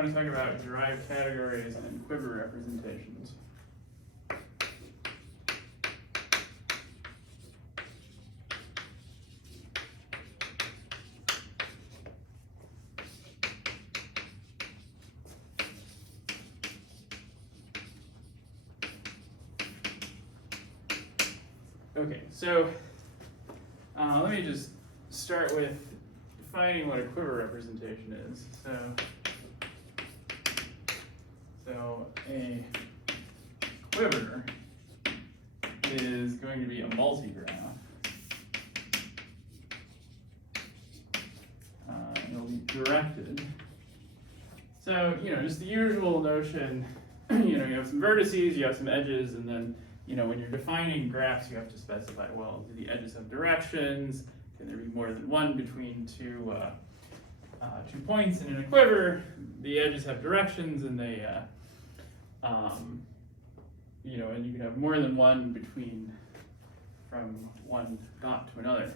want to talk about derived categories and quiver representations. Okay, so let me just start with defining what a quiver representation is. So a quiver is going to be a multigraph. It'll be directed. So, just the usual notion, you have some vertices, you have some edges, and then, when you're defining graphs, you have to specify, well, do the edges have directions? Can there be more than one between two points? And in a quiver, the edges have directions, and they, and you can have more than one from one dot to another.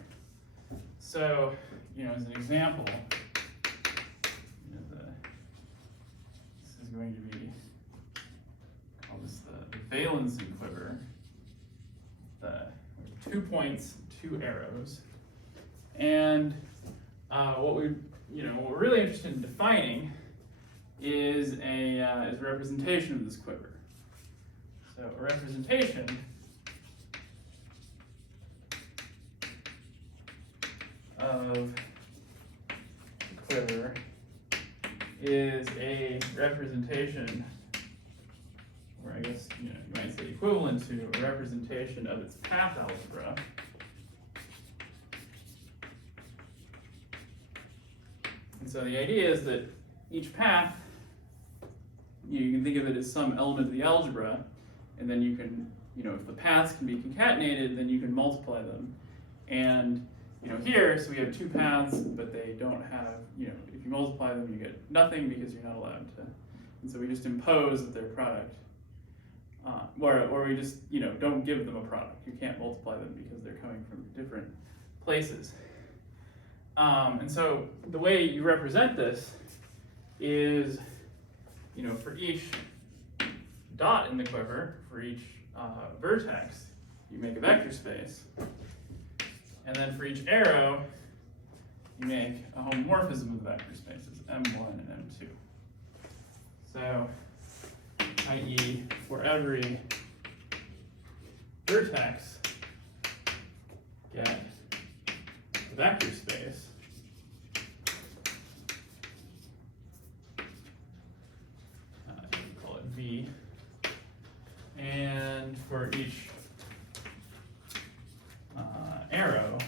So, as an example, this is going to be, call this the valency quiver. The 2 points, 2 arrows, and what we're really interested in defining is a representation of this quiver. So a representation of the quiver is a representation, or I guess you might say equivalent to a representation of its path algebra. And so the idea is that each path, you can think of it as some element of the algebra, and then you can, if the paths can be concatenated, then you can multiply them. And here, so we have 2 paths, but they don't have, if you multiply them, you get nothing because you're not allowed to. And so we just impose that they're product. Or we just, don't give them a product. You can't multiply them because they're coming from different places. And so the way you represent this is, for each dot in the quiver, for each vertex, you make a vector space. And then for each arrow, you make a homomorphism of the vector spaces, M1 and M2. So, i.e., for every vertex, get a vector space. You can call it V. And for each arrow,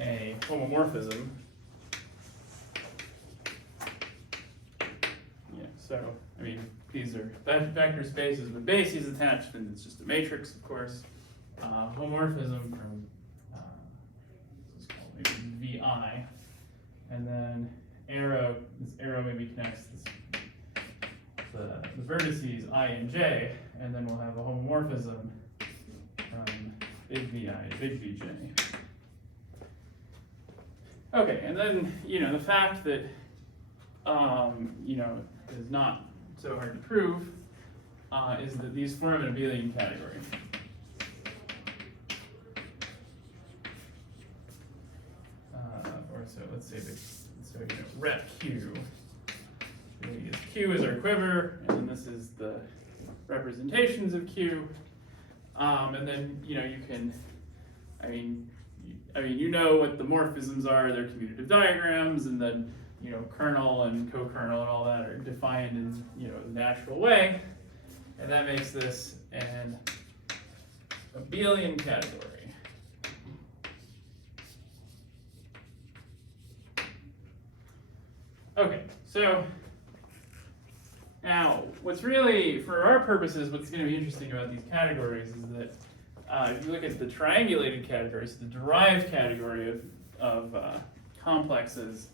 a homomorphism. So, these are vector spaces with bases attached, and it's just a matrix, of course. Homomorphism from, this is called maybe VI. And then this arrow maybe connects the vertices I and J, and then we'll have a homomorphism from big VI to big VJ. Okay, and then, the fact that, is not so hard to prove, is that these form an abelian category. Or so let's say rep Q. Q is our quiver, and then this is the representations of Q. And then you can, what the morphisms are. They're commutative diagrams, and then kernel and co-kernel and all that are defined in the natural way, and that makes this an abelian category. Okay, so now what's really, for our purposes, what's going to be interesting about these categories is that if you look at the triangulated categories, the derived category of complexes,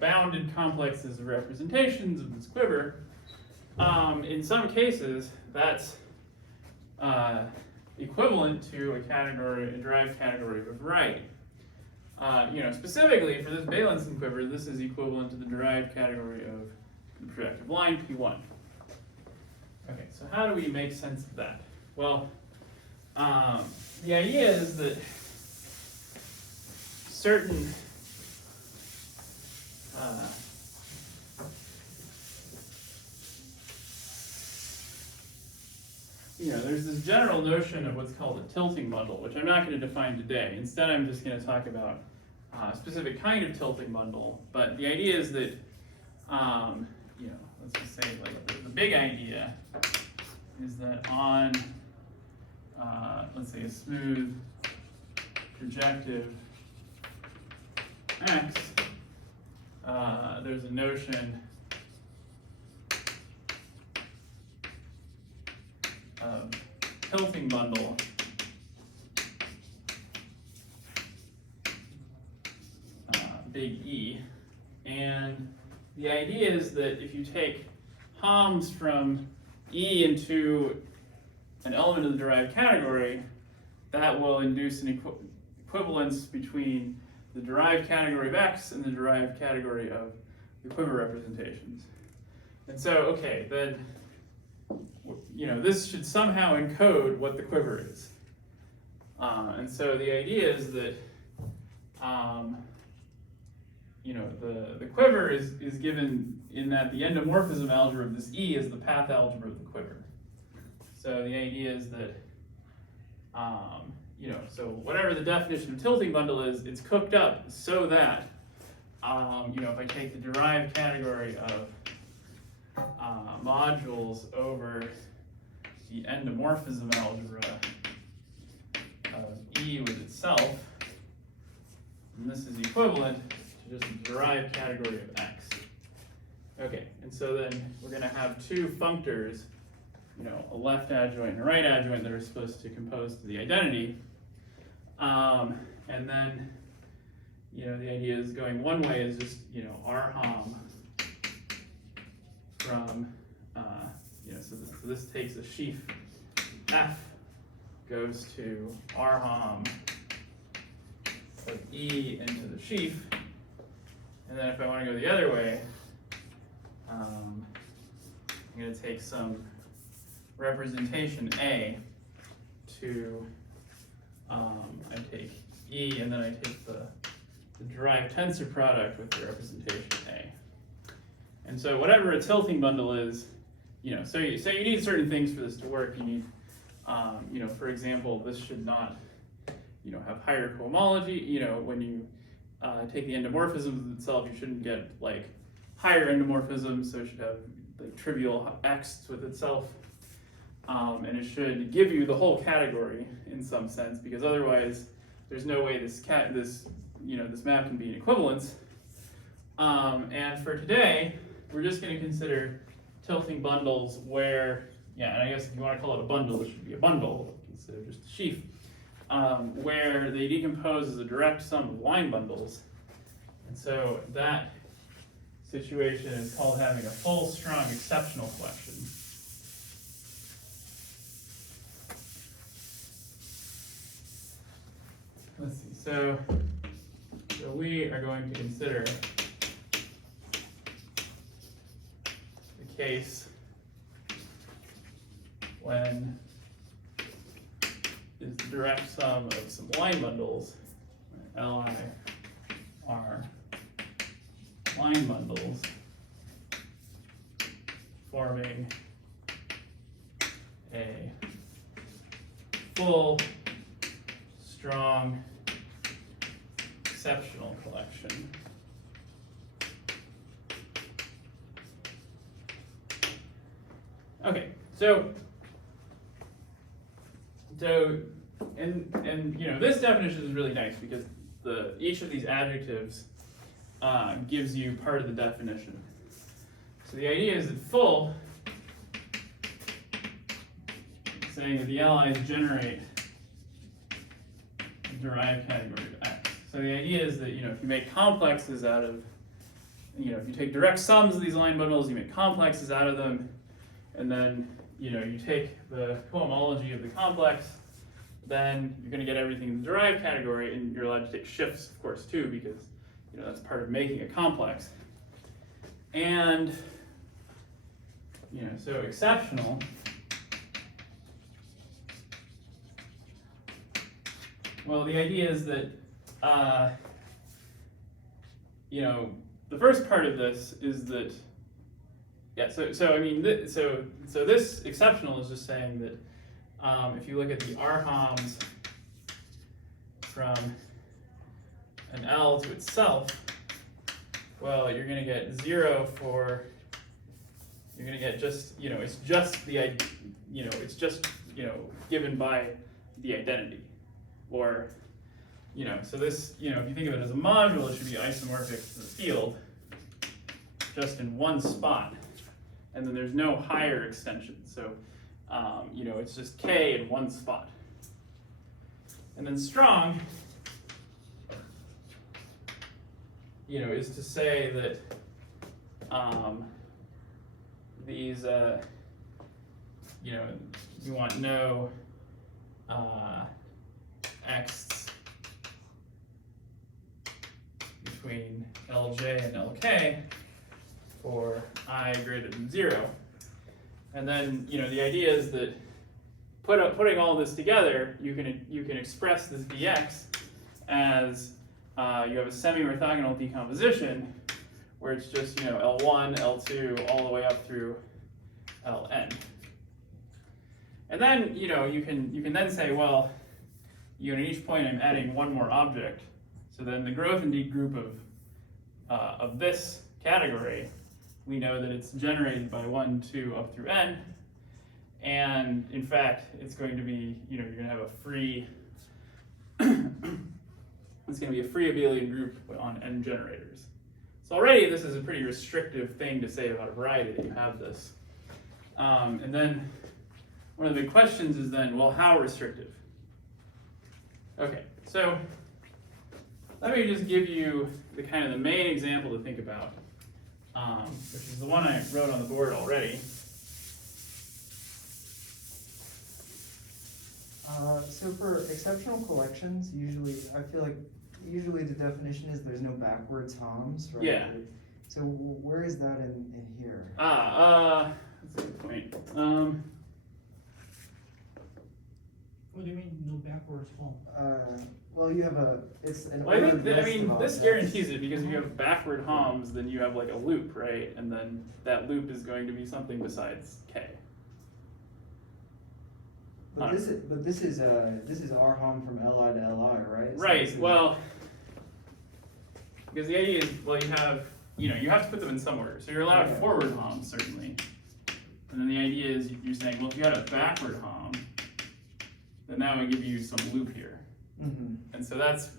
bounded complexes of representations of this quiver, in some cases, that's equivalent to a derived category of right. Specifically for this Beilinson quiver, this is equivalent to the derived category of the projective line P1. Okay, so how do we make sense of that? Well, the idea is that certain there's this general notion of what's called a tilting bundle, which I'm not going to define today. Instead, I'm just going to talk about a specific kind of tilting bundle. But the idea is that, let's just say like the big idea is that on, let's say a smooth projective X, there's a notion of tilting bundle big E, and the idea is that if you take HOMs from E into an element of the derived category, that will induce an equivalence between the derived category of X and the derived category of the quiver representations. And so, okay, then this should somehow encode what the quiver is. And so the idea is that the quiver is given in that the endomorphism algebra of this E is the path algebra of the quiver. So the idea is that so whatever the definition of tilting bundle is, it's cooked up so that if I take the derived category of modules over the endomorphism algebra of E with itself, and this is equivalent to just the derived category of X. Okay, and so then we're going to have two functors, a left adjoint and a right adjoint that are supposed to compose to the identity. And then, the idea is going one way is just, R HOM from, so this takes a sheaf F goes to R HOM of E into the sheaf. And then if I want to go the other way, I'm going to take some representation A to, I take E and then I take the derived tensor product with the representation A. And so whatever a tilting bundle is, so you need certain things for this to work. You need, for example, this should not, have higher cohomology. When you take the endomorphisms itself, you shouldn't get like higher endomorphisms, so it should have like trivial X with itself. And it should give you the whole category in some sense, because otherwise there's no way this map can be an equivalence. And for today, we're just going to consider tilting bundles where, and I guess if you want to call it a bundle, it should be a bundle instead of just a sheaf, where they decompose as a direct sum of line bundles. And so that situation is called having a full, strong, exceptional collection. Let's see, so we are going to consider the case when is the direct sum of some line bundles, Li are line bundles forming a full, strong, exceptional collection. Okay, and this definition is really nice because each of these adjectives gives you part of the definition. So the idea is that full, saying that the allies generate the derived category of X. So the idea is that, if you make complexes out of, if you take direct sums of these line bundles, you make complexes out of them, and then, you take the cohomology of the complex, then you're going to get everything in the derived category, and you're allowed to take shifts, of course, too, because that's part of making a complex. And so exceptional. Well, the idea is that the first part of this is that so this exceptional is just saying that if you look at the R-HOMs from an L to itself, well, you're going to get 0 for, you're going to get just, it's just the, it's just, given by the identity. Or, so this, if you think of it as a module, it should be isomorphic to the field just in one spot. And then there's no higher extension. So, it's just K in one spot. And then strong, is to say that these, you want no x between Lj and Lk for I greater than 0. And then, the idea is that putting all this together, you can express this dx as you have a semi-orthogonal decomposition where it's just L1, L2, all the way up through Ln. And then you can then say, well, at each point I'm adding one more object. So then the growth indeed group of this category, we know that it's generated by 1, 2, up through n. And in fact, it's going to be, you're going to have a free, it's going to be a free abelian group on n generators. So already this is a pretty restrictive thing to say about a variety that you have this. And then one of the big questions is then, well, how restrictive? Okay, so let me just give you the kind of the main example to think about, which is the one I wrote on the board already. So for exceptional collections, I feel like usually the definition is there's no backwards HOMs, right? Yeah. So where is that in here? That's a good point. What do you mean, no backwards home? Well, you have it's an Well, ordered list of this objects. guarantees it, because if you have backward HOMs, then you have like a loop, right? And then that loop is going to be something besides K. But this is R HOM from Li to Li, right? So Right. this is- Well, because the idea is, well, you have to put them in some order. So you're allowed Yeah. forward HOMs, certainly. And then the idea is you're saying, well, if you had a backward HOM, then that would give you some loop here. Mhm. And so that's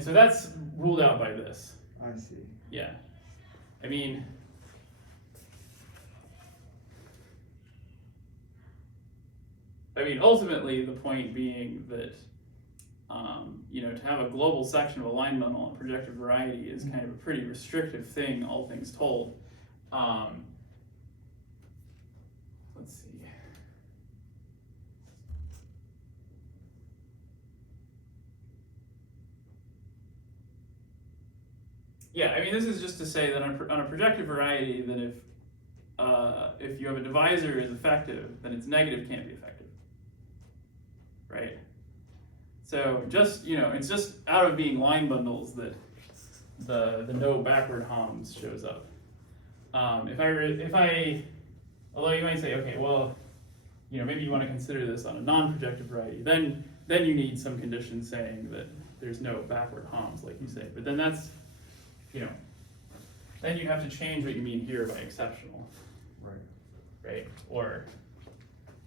so that's ruled out by this. I see. Yeah. I mean, ultimately the point being that to have a global section of a line bundle on projective variety is kind of a pretty restrictive thing, all things told. Let's see. Yeah, I mean, this is just to say that on a projective variety, that if you have a divisor is effective, then its negative can't be effective, right? So just it's just out of being line bundles that the no backward HOMs shows up. Although you might say, okay, well, maybe you want to consider this on a non-projective variety, then you need some condition saying that there's no backward HOMs, like you say. But then that's, then you have to change what you mean here by exceptional. Right?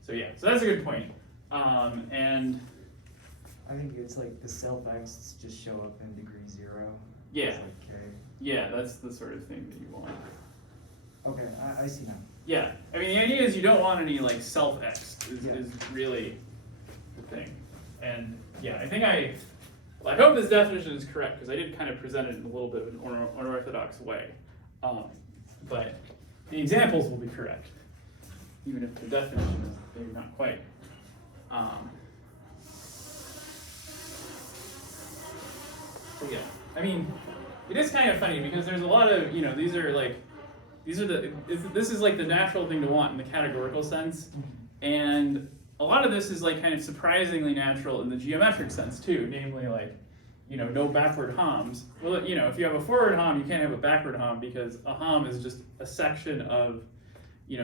So that's a good point. And I think it's like the self X just show up in degree 0. yeah, It's like K. yeah, that's the sort of thing that you want. Okay, I see now. Yeah, I mean, the idea is you don't want any like self X Yeah. is really the thing. And yeah, I hope this definition is correct, because I did kind of present it in a little bit of an unorthodox way. But the examples will be correct, even if the definition is maybe not quite. So yeah, I mean, it is kind of funny because there's a lot of, these are this is like the natural thing to want in the categorical sense, and a lot of this is like kind of surprisingly natural in the geometric sense too, namely like, no backward homs. Well, if you have a forward hom, you can't have a backward hom because a hom is just a section of,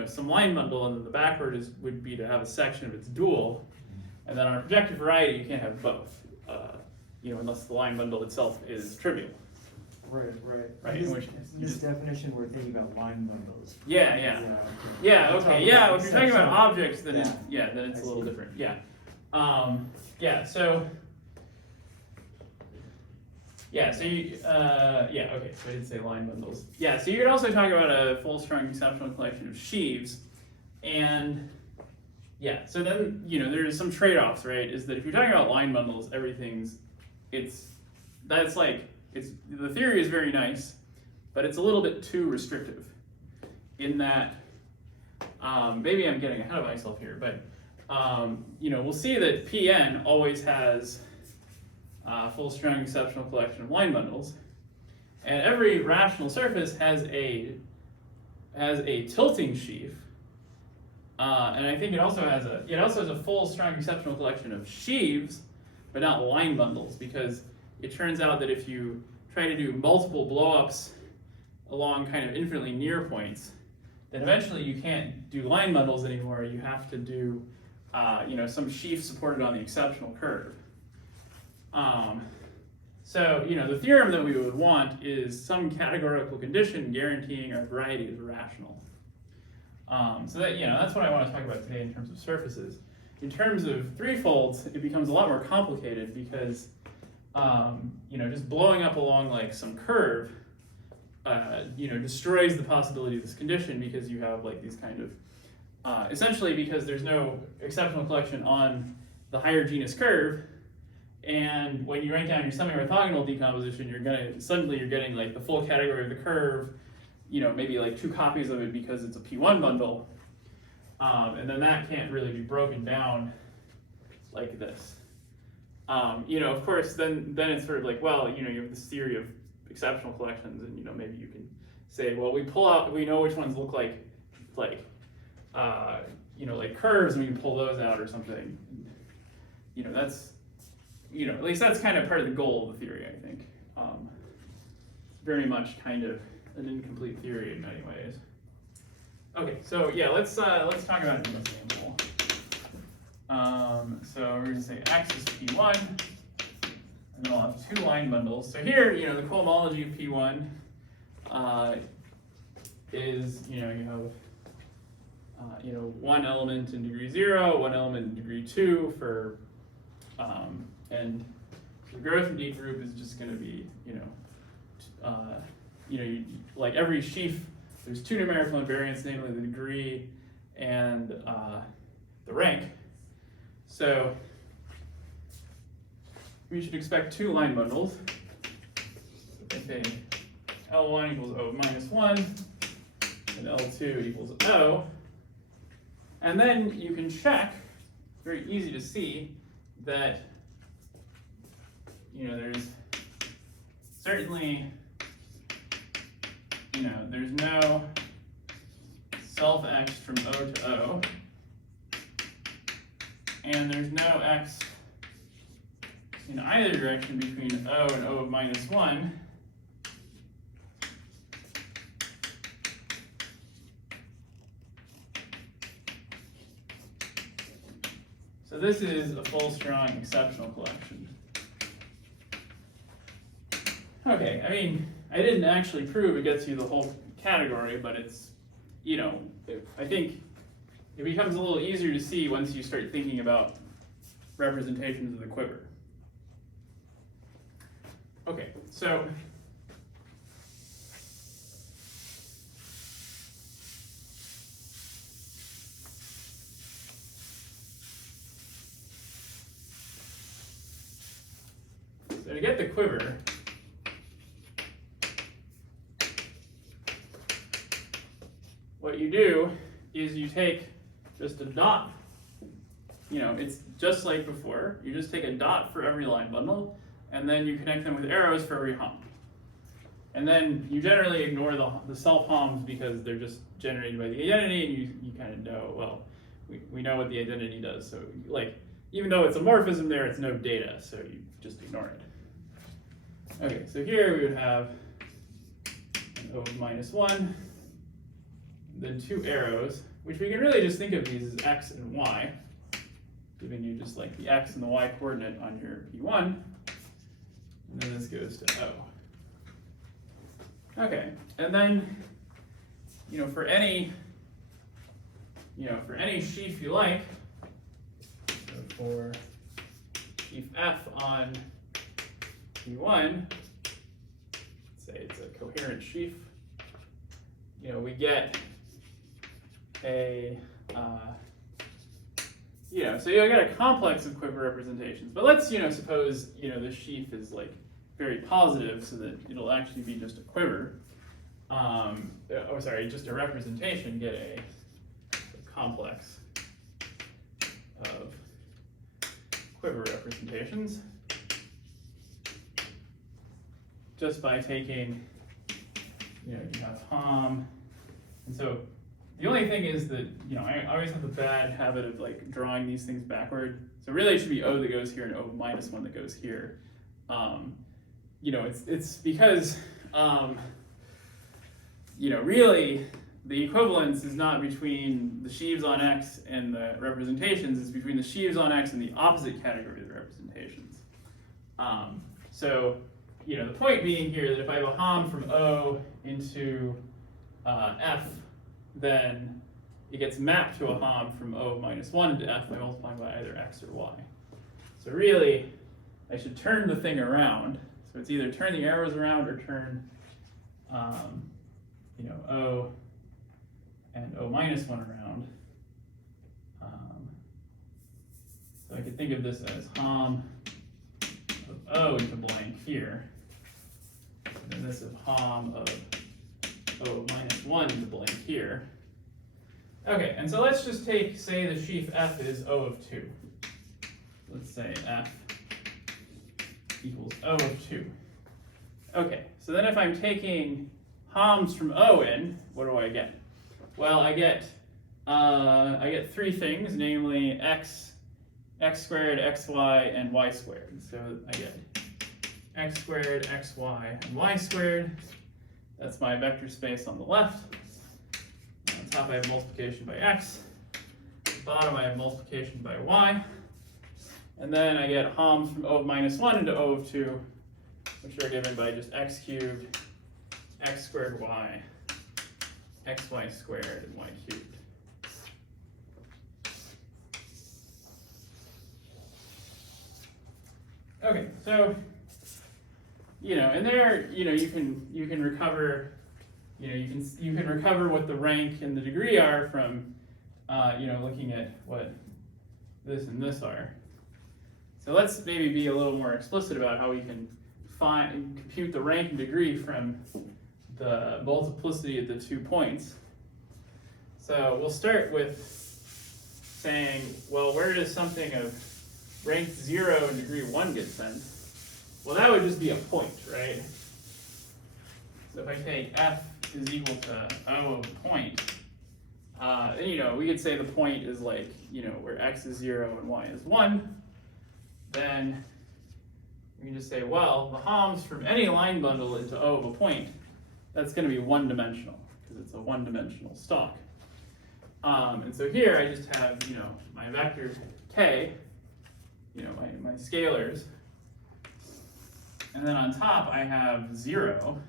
some line bundle, and then the backward would be to have a section of its dual, and then on a projective variety, you can't have both, unless the line bundle itself is trivial. Right. Right, In in which this definition, we're thinking about line bundles. Yeah. Okay. Yeah. If you're talking about objects, then Yeah. then it's I a little see. different. Yeah. So. Yeah. So you. Okay. So I didn't say line bundles. Yeah. So you could also talk about a full strong exceptional collection of sheaves, and yeah. So then there's some trade-offs, right? Is that if you're talking about line bundles, the theory is very nice, but it's a little bit too restrictive in that, maybe I'm getting ahead of myself here, but we'll see that Pn always has a full strong exceptional collection of line bundles, and every rational surface has a tilting sheaf, and I think it also has a full strong exceptional collection of sheaves, but not line bundles, because it turns out that if you try to do multiple blowups along kind of infinitely near points, then eventually you can't do line bundles anymore. You have to do, some sheaf supported on the exceptional curve. So the theorem that we would want is some categorical condition guaranteeing our variety is rational. So that that's what I want to talk about today in terms of surfaces. In terms of threefolds, it becomes a lot more complicated because just blowing up along like some curve, destroys the possibility of this condition, because you have like these kind of, essentially because there's no exceptional collection on the higher genus curve, and when you write down your semi-orthogonal decomposition, you're getting like the full category of the curve, maybe like 2 copies of it because it's a P1 bundle, and then that can't really be broken down like this. Of course, then it's sort of like, well, you have this theory of exceptional collections, and maybe you can say, well, we know which ones look like curves, and we can pull those out or something. That's, at least that's kind of part of the goal of the theory, I think. Very much kind of an incomplete theory in many ways. Okay, so yeah, let's talk about an example. So we're going to say X is P1, and then I'll have 2 line bundles. So here, the cohomology of P1 is, you have, one element in degree 0, one element in degree 2 for, and the growth in D group is just going to be, like every sheaf, there's 2 numerical invariants, namely the degree and the rank. So we should expect 2 line bundles. Okay, L1 equals O of minus 1, and L2 equals O. And then you can check, very easy to see, that there's certainly, there's no self X from O to O, and there's no X in either direction between O and O of minus 1. So this is a full strong exceptional collection. Okay, I mean, I didn't actually prove it gets you the whole category, but it's, I think it becomes a little easier to see once you start thinking about representations of the quiver. Okay, so to get the quiver, what you do is you take just a dot. It's just like before. You just take a dot for every line bundle, and then you connect them with arrows for every hom. And then you generally ignore the self-homs because they're just generated by the identity, and you kind of know, well, we know what the identity does. So even though it's a morphism there, it's no data, so you just ignore it. Okay, so here we would have an O of -1, then 2 arrows, which we can really just think of these as x and y, giving you just the x and the y coordinate on your P1, and then this goes to O. Okay, and then, for any sheaf you like, so for sheaf F on P1, say it's a coherent sheaf, we get a, so you get a complex of quiver representations. But let's, suppose, the sheaf is very positive so that it'll actually be just a quiver. Just a representation, get a complex of quiver representations just by taking, you have hom, and so the only thing is that, I always have the bad habit of drawing these things backward. So really it should be O that goes here and O -1 that goes here. It's because, really the equivalence is not between the sheaves on X and the representations, it's between the sheaves on X and the opposite category of the representations. The point being here that if I have a hom from O into F, then it gets mapped to a hom from O of -1 to F by multiplying by either X or Y. So really, I should turn the thing around. So it's either turn the arrows around or turn, O and O -1 around. So I could think of this as hom of O into blank here, and then this is hom of O -1 into blank here. Okay, and so let's just say the sheaf F is O of 2. Let's say F equals O of 2. Okay, so then if I'm taking homs from O in, what do I get? Well, I get 3 things, namely x squared, xy, and y squared. So I get x squared, xy, and y squared. That's my vector space on the left. On top I have multiplication by x. At the bottom I have multiplication by y. And then I get homs from O of -1 into O of 2, which are given by just x cubed, x squared y, xy squared, and y cubed. Okay, so and there, you can recover, you can recover what the rank and the degree are from, looking at what this and this are. So let's maybe be a little more explicit about how we can compute the rank and degree from the multiplicity of the 2 points. So we'll start with saying, well, where does something of rank 0 and degree 1 get sent? Well, that would just be a point, right? So if I take F is equal to O of a point, then, we could say the point is where X is 0 and Y is 1. Then we can just say, well, the homs from any line bundle into O of a point, that's going to be one-dimensional, because it's a one-dimensional stalk. And so here I just have, my vector k, my scalars. And then on top I have 0.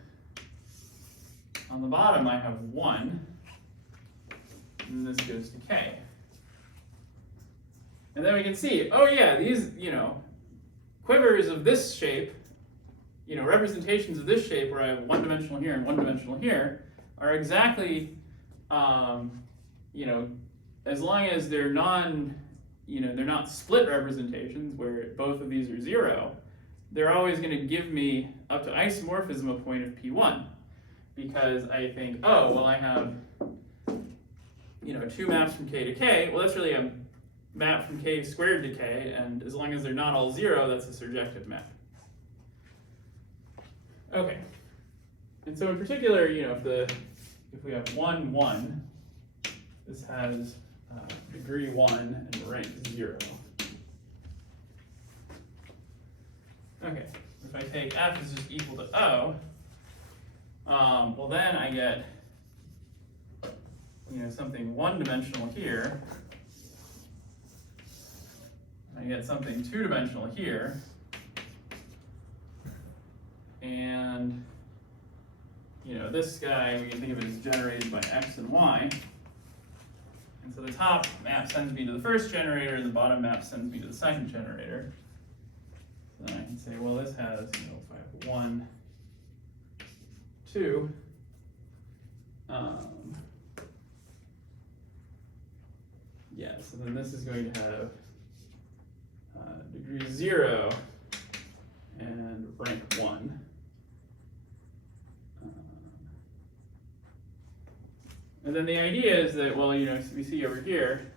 On the bottom I have 1. And this goes to k. And then we can see, oh yeah, these, quivers of this shape, representations of this shape where I have one-dimensional here and one-dimensional here, are exactly, as long as they're they're not split representations where both of these are 0, they're always going to give me up to isomorphism a point of P1. Because I think, oh, well, I have, you know, two maps from k to k, well, that's really a map from k squared to k, and as long as they're not all 0, that's a surjective map. Okay. And so in particular, you know, if we have 1, 1, this has degree 1 and rank 0. Okay, if I take f is just equal to O, well then I get, you know, something one-dimensional here. I get something two-dimensional here. And, you know, this guy, we can think of it as generated by x and y. And so the top map sends me to the first generator, and the bottom map sends me to the second generator. So then I can say, well, this has, you know, if I have 1, 2, yeah, so then this is going to have degree 0 and rank 1. And then the idea is that, well, you know, we see over here,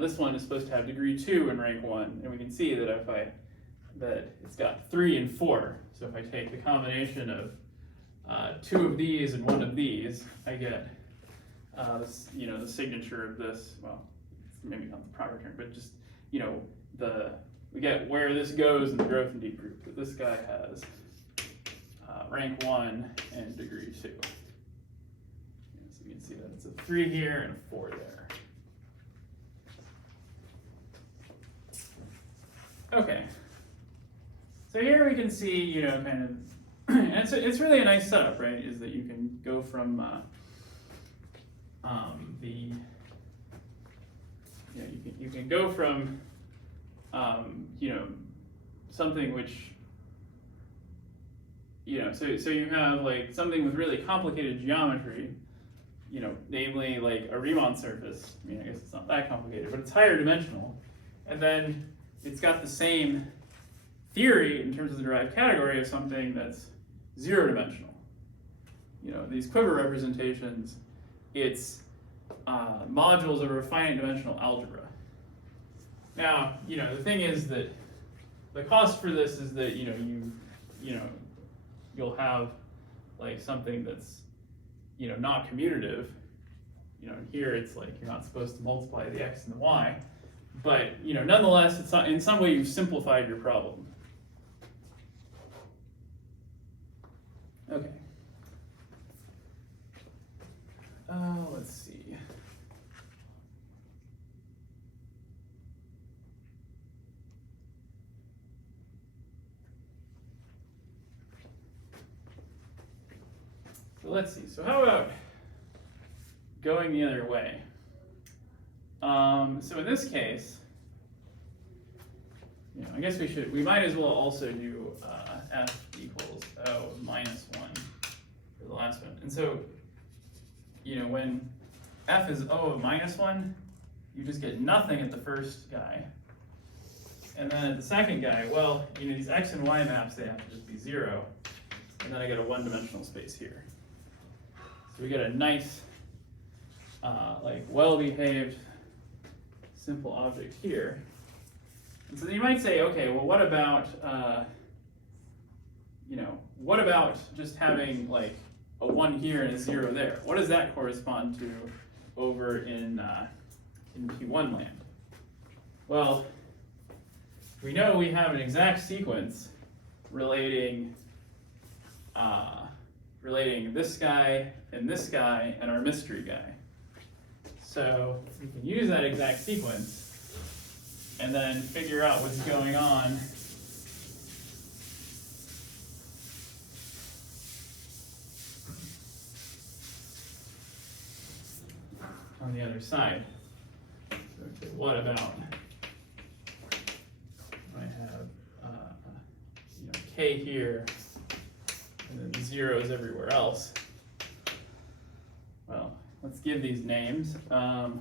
this one is supposed to have degree 2 and rank 1, and we can see that that it's got 3 and 4. So if I take the combination of 2 of these and 1 of these, I get this, you know, the signature of this. Well, maybe not the proper term, but just, you know, we get where this goes in the growth and deep group. That this guy has rank 1 and degree 2. So you can see that it's a 3 here and a 4 there. Okay. So here we can see, you know, kind of, and it's really a nice setup, right? Is that you can go from you can go from you know, something which, you know, so you have like something with really complicated geometry, you know, namely like a Riemann surface. I mean, I guess it's not that complicated, but it's higher dimensional, and then it's got the same theory in terms of the derived category of something that's 0-dimensional. You know, these quiver representations, it's modules over a finite dimensional algebra. Now, you know, the thing is that the cost for this is that, you'll have like something that's, you know, not commutative. You know, here it's like you're not supposed to multiply the x and the y, but, you know, nonetheless, it's not, in some way you've simplified your problem. Okay. Let's see. So let's see. So how about going the other way? So in this case, you know, I guess we might as well also do f equals O minus 1 for the last one. And so, you know, when f is O of minus 1, you just get nothing at the first guy. And then at the second guy, well, you know, these x and y maps, they have to just be 0. And then I get a one-dimensional space here. So we get a nice, like, well-behaved, simple object here. And so then you might say, okay, well, what about, what about just having like a 1 here and a 0 there? What does that correspond to over in P1 land? Well, we know we have an exact sequence relating this guy and our mystery guy. So we can use that exact sequence and then figure out what's going on the other side. So okay, what about, I have k here and then zeros everywhere else. Well, let's give these names. So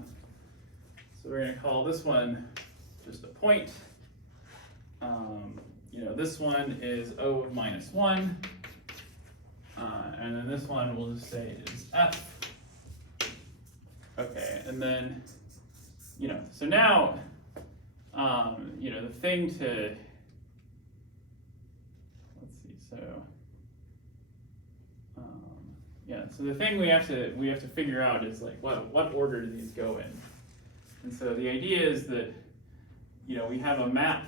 we're going to call this one just a point. This one is O of minus 1. And then this one we'll just say is f. Okay, and then, so now, the thing to, let's see, so, so the thing we have to figure out is like, what order do these go in? And so the idea is that, we have a map,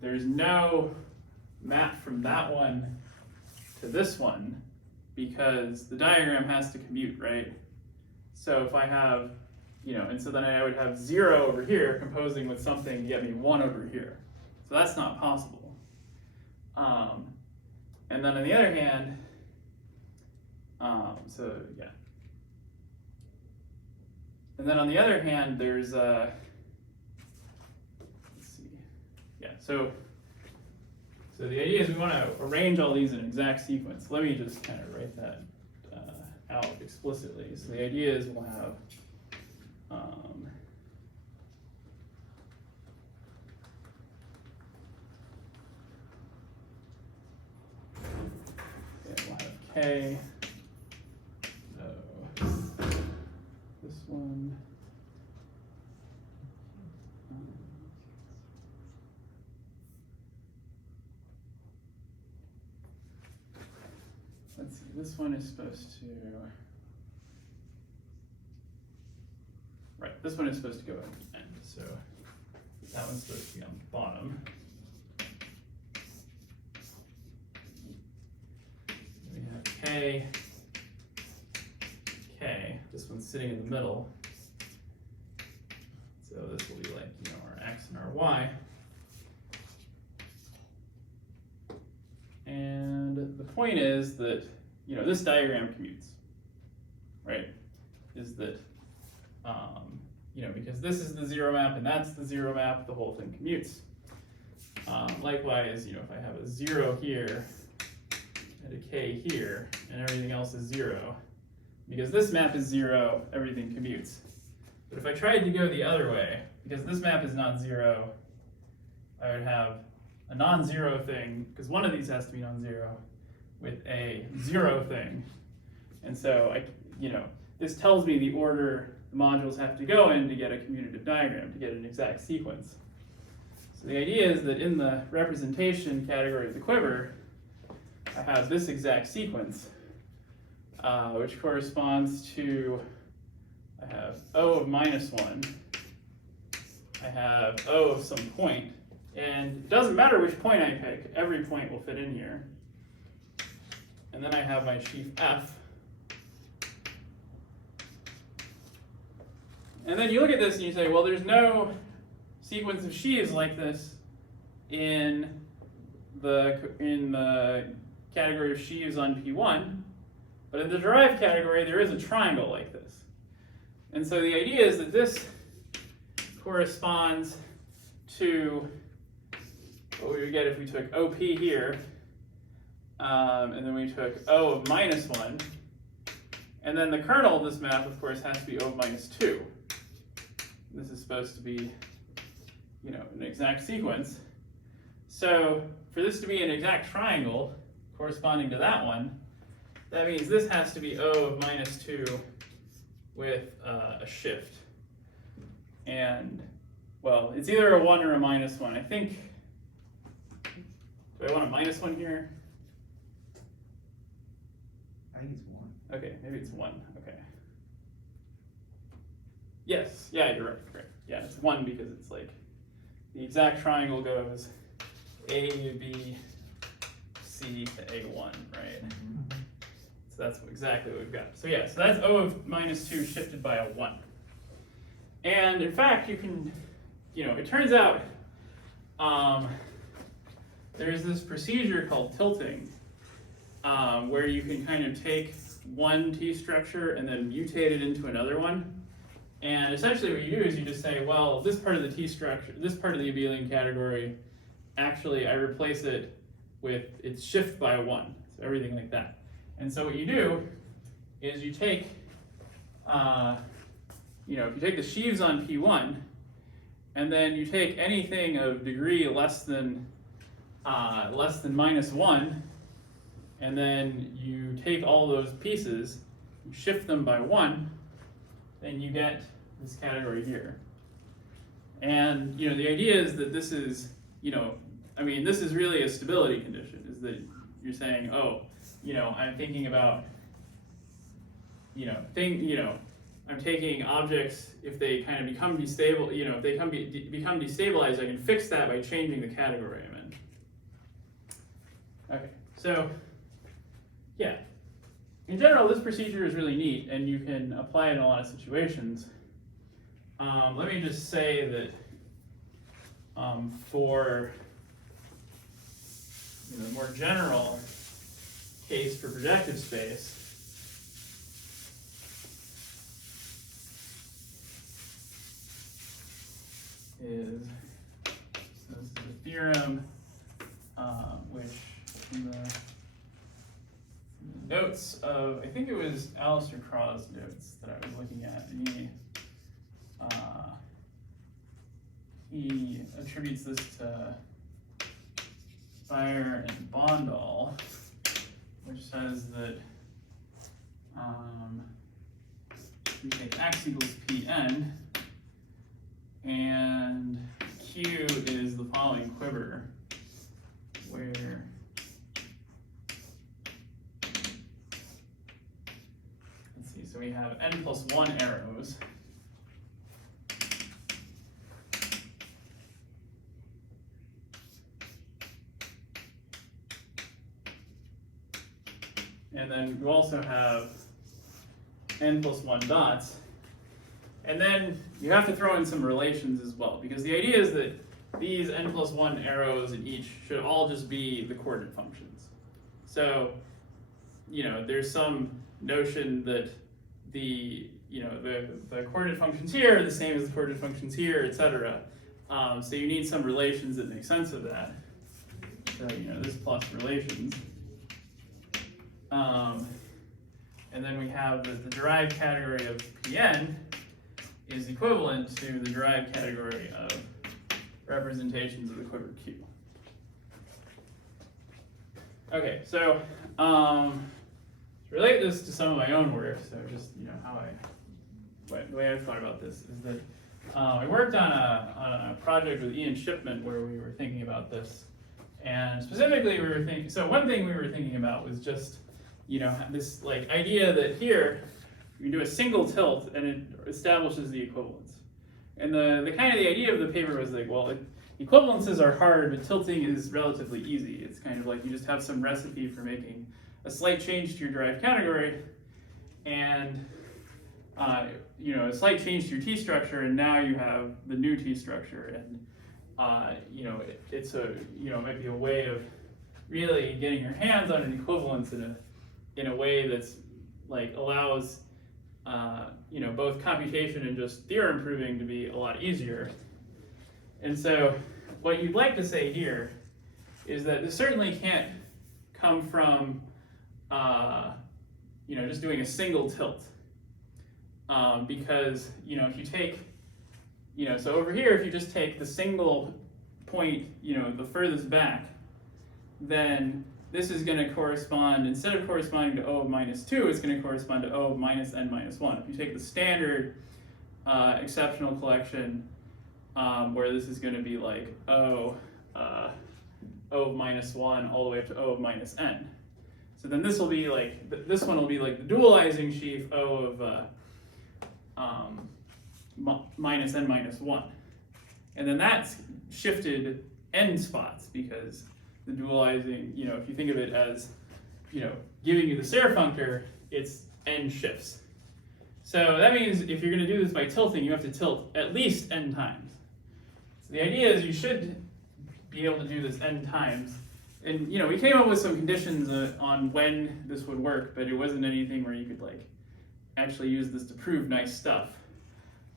there's no map from that one to this one because the diagram has to commute, right? So if I have, and so then I would have 0 over here composing with something to get me 1 over here. So that's not possible. And then on the other hand, and then on the other hand, there's let's see, so the idea is we want to arrange all these in exact sequence. Let me just kind of write that out explicitly. So the idea is we'll have we'll have K. So this one. Let's see, this one is supposed to, right, this one is supposed to go at the end, so that one's supposed to be on the bottom. We have K, K, this one's sitting in the middle. So this will be like, our X and our Y. And the point is that, this diagram commutes, right? Is that, because this is the 0 map and that's the 0 map, the whole thing commutes. Likewise, if I have a 0 here and a K here and everything else is 0, because this map is 0, everything commutes. But if I tried to go the other way, because this map is not 0, I would have a non-zero thing, because one of these has to be non-zero, with a 0 thing. And so, this tells me the order the modules have to go in to get a commutative diagram, to get an exact sequence. So the idea is that in the representation category of the quiver, I have this exact sequence, which corresponds to, I have O of -1, I have O of some point, and it doesn't matter which point I pick, every point will fit in here. And then I have my sheaf F. And then you look at this and you say, well, there's no sequence of sheaves like this in the category of sheaves on P1, but in the derived category, there is a triangle like this. And so the idea is that this corresponds to what we would get if we took OP here, and then we took O of -1, and then the kernel of this map, of course, has to be O of -2. This is supposed to be, an exact sequence. So for this to be an exact triangle corresponding to that one, that means this has to be O of -2 with a shift. And, well, it's either a 1 or a -1. I think, do I want a -1 here? I think it's 1. Okay, maybe it's 1, okay. Yes, yeah, you're right, correct. Yeah, it's 1 because it's like, the exact triangle goes A, B, C to A1, right? So that's exactly what we've got. So yeah, so that's O of -2 shifted by a 1. And in fact, you can, it turns out there's this procedure called tilting, where you can kind of take one T structure and then mutate it into another one. And essentially what you do is you just say, well, this part of the T structure, this part of the abelian category, actually I replace it with its shift by 1, so everything like that. And so what you do is you take, if you take the sheaves on P1, and then you take anything of degree less than -1, and then you take all those pieces, you shift them by 1, then you get this category here. And the idea is that this is, this is really a stability condition, is that you're saying, oh, I'm thinking about, I'm taking objects, if they kind of become destable, if they become destabilized, I can fix that by changing the category I'm in. Okay, so, yeah. In general, this procedure is really neat, and you can apply it in a lot of situations. Let me just say that for the more general case for projective space, is, so this is a theorem which in the notes of, I think it was Alistair Craw's notes that I was looking at, and he attributes this to Beyer and Bondall, which says that we take x equals Pn, and Q is the following quiver, where let's see, so we have n plus 1 arrows. And then you also have n plus 1 dots. And then you have to throw in some relations as well, because the idea is that these n plus 1 arrows in each should all just be the coordinate functions. So, there's some notion that the coordinate functions here are the same as the coordinate functions here, etc. So you need some relations that make sense of that. So, this plus relations. And then we have that the derived category of Pn is equivalent to the derived category of representations of the quiver Q. Okay, so to relate this to some of my own work, so just the way I thought about this is that I worked on a project with Ian Shipman where we were thinking about this, and specifically we were thinking. So one thing we were thinking about was just this idea that here you do a single tilt and it establishes the equivalence. And the idea of the paper was equivalences are hard, but tilting is relatively easy. It's kind of like you just have some recipe for making a slight change to your derived category, and a slight change to your T structure, and now you have the new T structure. And it's it might be a way of really getting your hands on an equivalence in a way that's allows both computation and just theorem proving to be a lot easier. And so what you'd like to say here is that this certainly can't come from just doing a single tilt, because if you take so over here, if you just take the single point the furthest back, then this is going to correspond, instead of corresponding to O of minus 2, it's going to correspond to O of minus n minus 1. If you take the standard exceptional collection, where this is going to be O of minus 1 all the way up to O of minus n. So then this will be this one will be the dualizing sheaf O of minus n minus 1. And then that's shifted n spots, because the dualizing, if you think of it as, giving you the Serre functor, it's n shifts. So that means if you're going to do this by tilting, you have to tilt at least n times. So the idea is you should be able to do this n times. And, we came up with some conditions on when this would work, but it wasn't anything where you could, actually use this to prove nice stuff.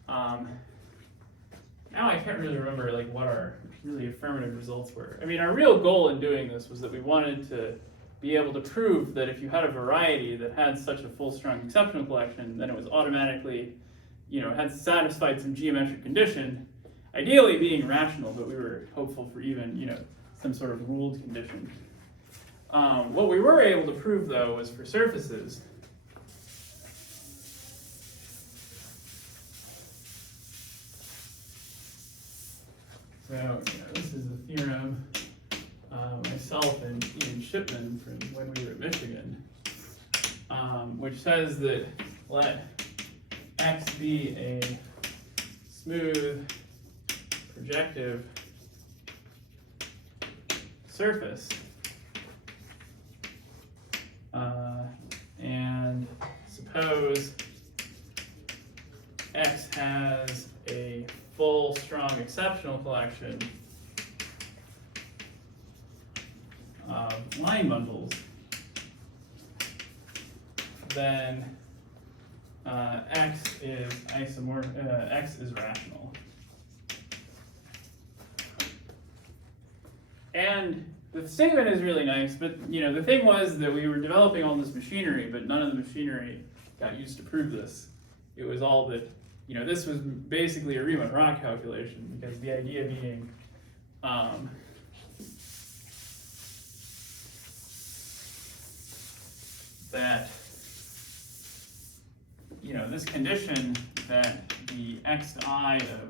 Now I can't really remember what our really affirmative results were. I mean, our real goal in doing this was that we wanted to be able to prove that if you had a variety that had such a full strong exceptional collection, then it was automatically, had satisfied some geometric condition, ideally being rational, but we were hopeful for even, some sort of ruled condition. What we were able to prove though was for surfaces. So, this is a theorem myself and Ian Shipman from when we were at Michigan, which says that let X be a smooth projective surface, and suppose X has a full strong exceptional collection of line bundles, then X is X is rational. And the statement is really nice, but the thing was that we were developing all this machinery, but none of the machinery got used to prove this. It was all that, this was basically a Riemann-Roch calculation, because the idea being that this condition that the xi of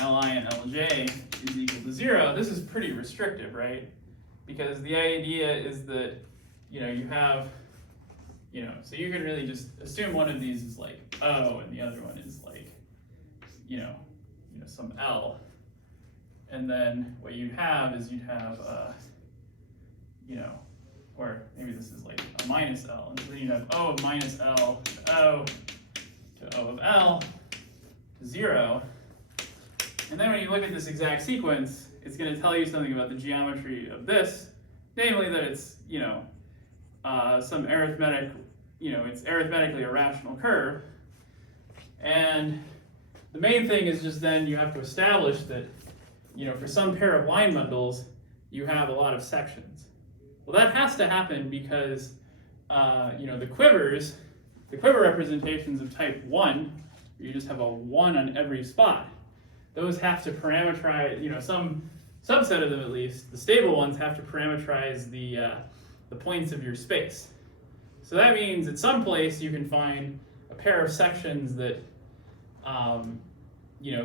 Li and Lj is equal to 0, this is pretty restrictive, right? Because the idea is that you have so you can really just assume one of these is like O and the other one is like some L, and then what you'd have is or maybe this is like a minus L, and then you'd have O of minus L to O to O of L to 0. And then when you look at this exact sequence, it's going to tell you something about the geometry of this, namely that it's some arithmetic, it's arithmetically a rational curve. And the main thing is just then you have to establish that for some pair of line bundles you have a lot of sections. Well, that has to happen because the quiver representations of type 1, you just have a 1 on every spot. Those have to parameterize, some subset of them at least, the stable ones have to parameterize the points of your space. So that means at some place you can find a pair of sections that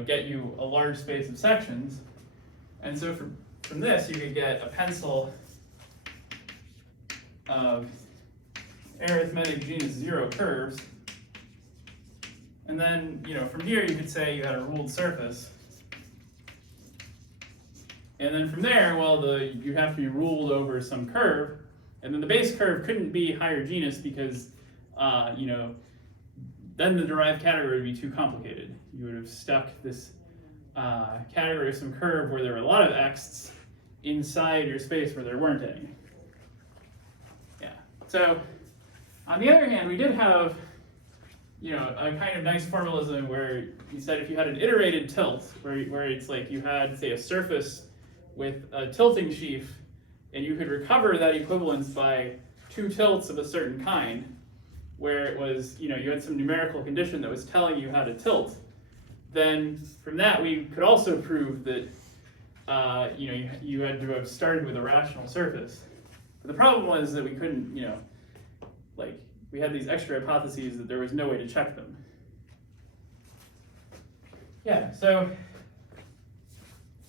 get you a large space of sections. And so from this you could get a pencil of arithmetic genus 0 curves. And then, from here you could say you had a ruled surface. And then from there, you have to be ruled over some curve. And then the base curve couldn't be higher genus because, then the derived category would be too complicated. You would have stuck this category of some curve where there were a lot of x's inside your space where there weren't any. Yeah. So, on the other hand, we did have a kind of nice formalism where you said if you had an iterated tilt, where it's like you had, say, a surface with a tilting sheaf, and you could recover that equivalence by 2 tilts of a certain kind, where it was, you had some numerical condition that was telling you how to tilt, then from that we could also prove that, you had to have started with a rational surface. But the problem was that we couldn't, we had these extra hypotheses that there was no way to check them. Yeah, so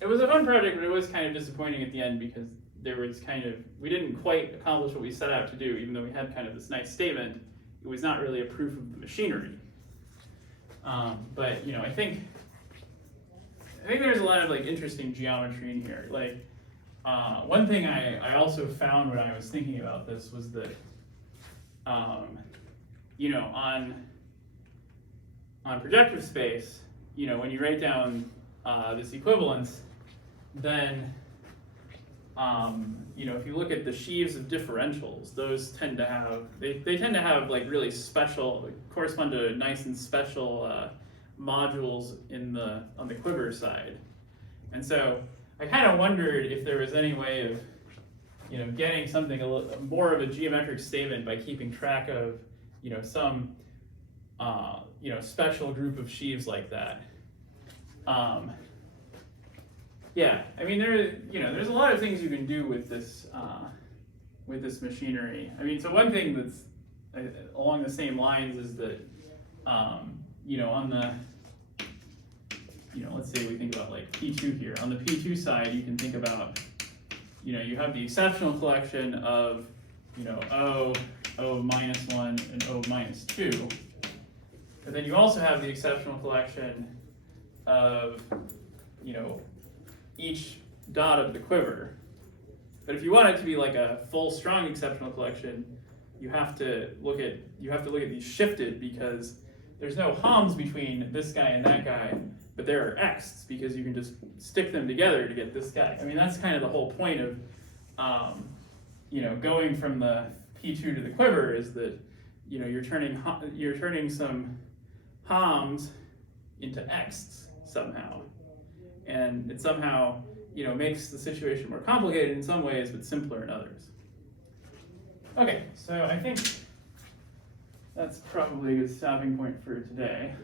it was a fun project, but it was kind of disappointing at the end because we didn't quite accomplish what we set out to do, even though we had kind of this nice statement. It was not really a proof of the machinery. But I think there's a lot of interesting geometry in here. One thing I also found when I was thinking about this was that on projective space, when you write down this equivalence, then if you look at the sheaves of differentials, those tend to have they tend to have really special, correspond to nice and special modules on the quiver side. And so I kind of wondered if there was any way of getting something a little more of a geometric statement by keeping track of some special group of sheaves like that. Yeah, I mean there's a lot of things you can do with with this machinery. I mean, so one thing that's along the same lines is that, you know, on the, you know, let's say we think about like P2 here. On the P2 side, you can think about, you know, you have the exceptional collection of, you know, O of minus 1, and O of minus 2. But then you also have the exceptional collection of, you know, each dot of the quiver. But if you want it to be like a full strong exceptional collection, you have to look at these shifted, because there's no Homs between this guy and that guy, but there are X's because you can just stick them together to get this guy. I mean, that's kind of the whole point of, you know, going from the P2 to the quiver, is that, you know, you're turning some Homs into X's somehow, and it somehow, you know, makes the situation more complicated in some ways, but simpler in others. Okay, so I think that's probably a good stopping point for today.